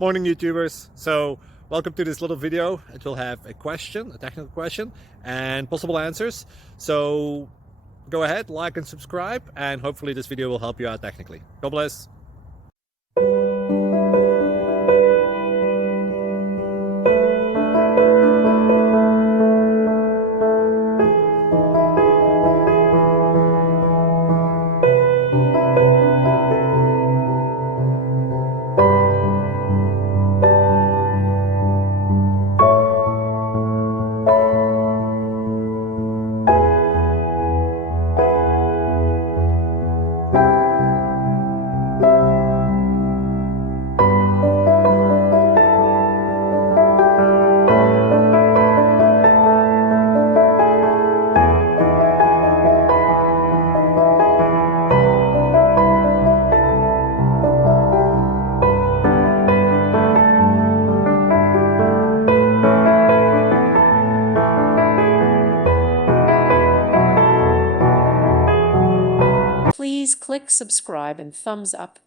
Morning, YouTubers. So welcome to this little video. It will have a question, a technical question, and possible answers. So go ahead, like and subscribe, and hopefully this video will help you out technically. God bless. Please click subscribe and thumbs up.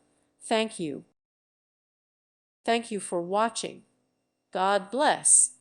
Thank you. Thank you for watching. God bless.